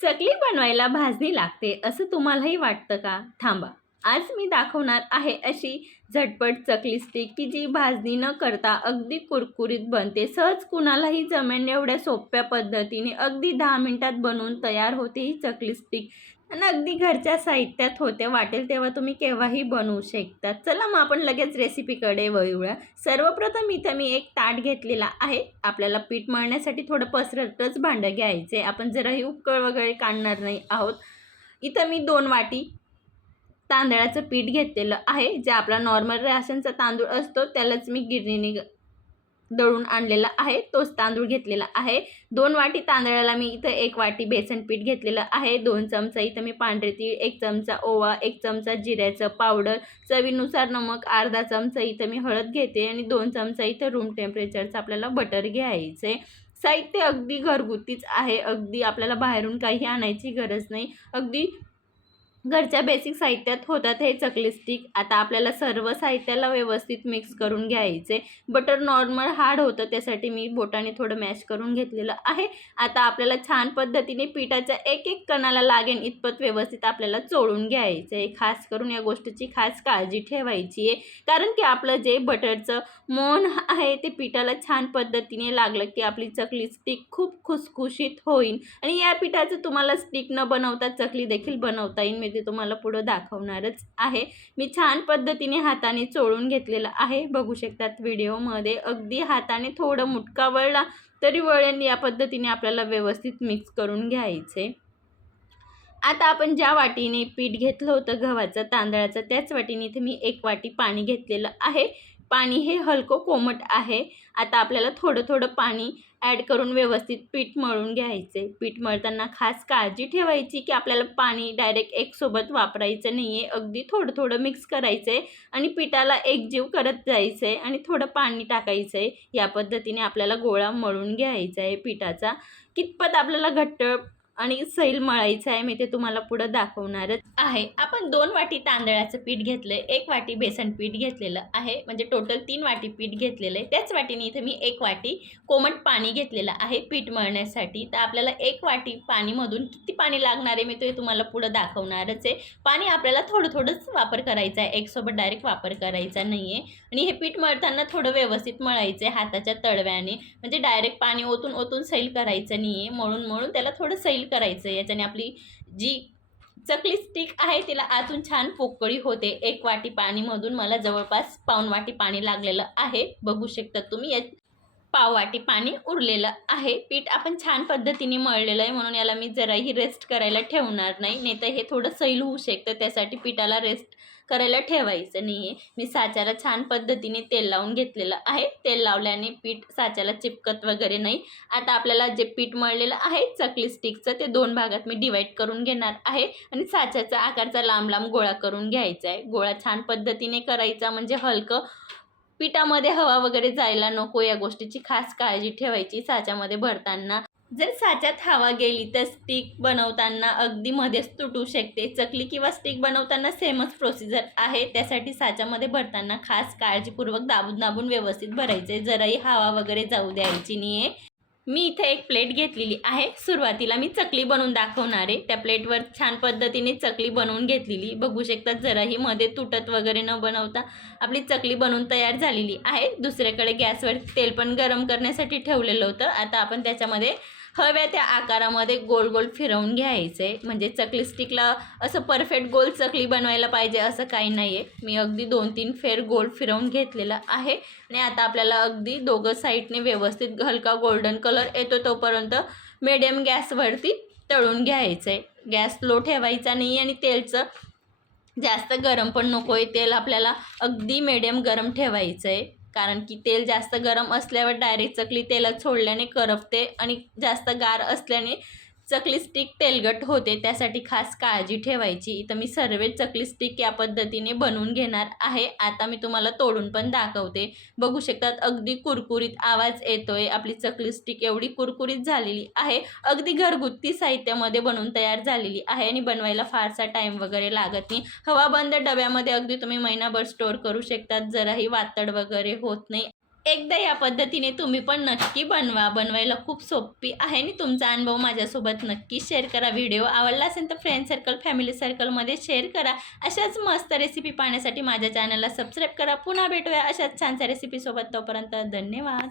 चकली बनवायला भाजणी लागते असं तुम्हालाही वाटतं का? थांबा. आज मी दाखवणार आहे अशी झटपट चकली स्टिक की जी भाजणी न करता अगदी कुरकुरीत बनते. सहज कुणालाही जमेल एवढ्या सोप्या पद्धतीने अगदी 10 मिनिटात बनवून तयार होते ही चकली स्टिक आणि अगदी घरच्या साहित्यात होते. वाटेल तेव्हा तुम्ही केव्हाही बनवू शकता. चला मग आपण लगेच रेसिपीकडे वळूया. सर्वप्रथम इथं मी एक ताट घेतलेला आहे. आपल्याला पीठ मळण्यासाठी थोडं पसरटच भांडं घ्यायचे. आपण जराही उकळ वगैरे काढणार नाही आहोत. इथं मी 2 वाटी तांदळाचं पीठ घेतलेलं आहे. जे आपला नॉर्मल राशनचा तांदूळ असतो त्यालाच मी गिरणीने दळून आणलेला आहे, तोच तांदूळ घेतलेला आहे. 2 वाटी तांदळाला मी इथं 1 वाटी बेसन पीठ घेतलेलं आहे. 2 चमचा इथं मी पांढरे तीळ, 1 चमचा ओवा, 1 चमचा जिऱ्याचं पावडर, चवीनुसार नमक, अर्धा चमचा इथं मी हळद घेते आणि 2 चमचा इथं रूम टेम्परेचरचं आपल्याला बटर घ्यायचं. साहित्य अगदी घरगुतीच आहे. अगदी आपल्याला बाहेरून काही आणायची गरज नाही. अगदी घरच्या बेसिक साहित्यात होतात हे चकली स्टिक. आता आपल्याला सर्व साहित्याला व्यवस्थित मिक्स करून घ्यायचे. बटर नॉर्मल हार्ड होतं त्यासाठी मी बोटाने थोडं मॅश करून घेतलेलं आहे. आता आपल्याला छान पद्धतीने पिठाच्या एक एक कणाला लागेल इतपत व्यवस्थित आपल्याला चोळून घ्यायचं आहे. खास करून या गोष्टीची खास काळजी ठेवायची आहे, कारण की आपलं जे बटरचं मोहन आहे ते पिठाला छान पद्धतीने लागलं की आपली चकली स्टिक खूप खुसखुशीत होईल. आणि या पिठाचं तुम्हाला स्टिक न बनवता चकली देखील बनवता येईल. मी ते तुम्हाला पुढं दाखवणारच आहे. मी छान पद्धतीने हाताने चोळून घेतलेलं आहे. बघू शकतात व्हिडिओमध्ये. अगदी हाताने थोडं मुटका वळला तरी वळेल या पद्धतीने आपल्याला व्यवस्थित मिक्स करून घ्यायचे. आता आपण ज्या वाटीने पीठ घेतलं होतं गव्हाचं तांदळाचं त्याच वाटीने इथे मी 1 वाटी पाणी घेतलेलं आहे. पाणी हे हलकं कोमट आहे. आता आपल्याला थोडं थोडं पाणी ॲड करून व्यवस्थित पीठ मळून घ्यायचे. पीठ मळताना खास काळजी ठेवायची की आपल्याला पाणी डायरेक्ट एकसोबत वापरायचं नाही आहे. अगदी थोडं थोडं मिक्स करायचं आहे आणि पिठाला एकजीव करत जायचं आहे आणि थोडं पाणी टाकायचं आहे. या पद्धतीने आपल्याला गोळा मळून घ्यायचा आहे पिठाचा. कितपत आपल्याला घट्ट आणि सैल मळायचं आहे मी ते तुम्हाला पुढं दाखवणारच आहे. आपण 2 वाटी तांदळाचं पीठ घेतलं आहे, 1 वाटी बेसन पीठ घेतलेलं आहे, म्हणजे टोटल 3 वाटी पीठ घेतलेलं आहे. त्याच वाटीने इथं मी 1 वाटी कोमट पाणी घेतलेलं आहे पीठ मळण्यासाठी. तर आपल्याला 1 वाटी पाणीमधून किती पाणी लागणार आहे मी ते तुम्हाला पुढं दाखवणारच आहे. पाणी आपल्याला थोडं थोडंच वापर करायचा आहे, एकसोबत डायरेक्ट वापर करायचा नाही आहे. आणि हे पीठ मळताना थोडं व्यवस्थित मळायचं आहे हाताच्या तळव्याने, म्हणजे डायरेक्ट पाणी ओतून ओतून सैल करायचं नाही आहे. मळून मळून त्याला थोडं सैल करायचं. याच्याने आपली जी चकली स्टिक आहे तिला आतून छान पोकळी होते. 1 वाटी पाणीमधून मला जवळपास पाऊण वाटी पाणी लागलेलं आहे. बघू शकता तुम्ही. या पाव वाटी पाणी उरलेलं आहे. पीठ आपण छान पद्धतीने मळलेलं आहे म्हणून याला मी जराही रेस्ट करायला ठेवणार नाही, नाही तर हे थोडं सैल होऊ शकतं. त्यासाठी पिठाला रेस्ट करायला ठेवायचं नाही आहे. मी साच्याला छान पद्धतीने तेल लावून घेतलेलं आहे. तेल लावल्याने पीठ साच्याला चिपकत वगैरे नाही. आता आपल्याला जे पीठ मळलेलं आहे चकली स्टिकचं ते 2 भागात मी डिवाईड करून घेणार आहे आणि साच्याचा आकारचा लांब लांब गोळा करून घ्यायचा आहे. गोळा छान पद्धतीने करायचा, म्हणजे हलकं पिठामध्ये हवा वगैरे जायला नको या गोष्टीची खास काळजी ठेवायची साच्यामध्ये भरताना. जर साच्यात हवा गेली तर स्टिक बनवताना अगदी मध्येच तुटू शकते. चकली किंवा स्टिक बनवताना सेमच प्रोसिजर आहे. त्यासाठी साच्यामध्ये भरताना खास काळजीपूर्वक दाबून दाबून व्यवस्थित भरायचे. जराही हवा वगैरे जाऊ द्यायची नाही आहे. मी इथे एक प्लेट घेतलेली आहे. सुरुवातीला मी चकली बनवून दाखवणार आहे. त्या प्लेटवर छान पद्धतीने चकली बनवून घेतलेली बघू शकता. जराही मध्ये तुटत वगैरे न बनवता आपली चकली बनवून तयार झालेली आहे. दुसऱ्याकडे गॅसवर तेल पण गरम करण्यासाठी ठेवलेलं होतं. आता आपण त्याच्यामध्ये हव्या त्या आकारामध्ये गोल गोल फिरवून घ्यायचं आहे. म्हणजे चकली स्टिकला असं परफेक्ट गोल चकली बनवायला पाहिजे असं काही नाही आहे. मी अगदी 2-3 फेर गोल फिरवून घेतलेला आहे. आणि आता आपल्याला अगदी दोघं साईडने व्यवस्थित हलका गोल्डन कलर येतो तोपर्यंत मिडियम गॅसवरती तळून घ्यायचं आहे. गॅस लो ठेवायचा नाही आणि तेलचं जास्त गरम पण नको आहे. तेल आपल्याला अगदी मिडियम गरम ठेवायचं आहे, कारण की तेल जास्त गरम असल्यावर डायरेक्ट चकली तेलात सोडल्याने करपते आणि जास्त गार असल्याने चकली स्टिक तेलगट होते. त्यासाठी खास काळजी ठेवायची. इथं मी सर्व चकली स्टिक या पद्धतीने बनवून घेणार आहे. आता मी तुम्हाला तोडून पण दाखवते. बघू शकतात अगदी कुरकुरीत आवाज येतोय. आपली चकली स्टिक एवढी कुरकुरीत झालेली आहे. अगदी घरगुती साहित्यामध्ये बनवून तयार झालेली आहे आणि बनवायला फारसा टाईम वगैरे लागत नाही. हवाबंद डब्यामध्ये अगदी तुम्ही महिनाभर स्टोअर करू शकतात. जराही वातड वगैरे होत नाही. एकदा या पद्धतीने तुम्ही पण नक्की बनवा. बनवायला खूप सोपी आहे आणि तुमचा अनुभव माझ्यासोबत नक्की शेअर करा. व्हिडिओ आवडला असेल तर फ्रेंड सर्कल, फॅमिली सर्कलमध्ये शेअर करा. अशाच मस्त रेसिपी पाहण्यासाठी माझ्या चॅनलला सबस्क्राईब करा. पुन्हा भेटूया अशाच छानशा रेसिपीसोबत. तोपर्यंत धन्यवाद.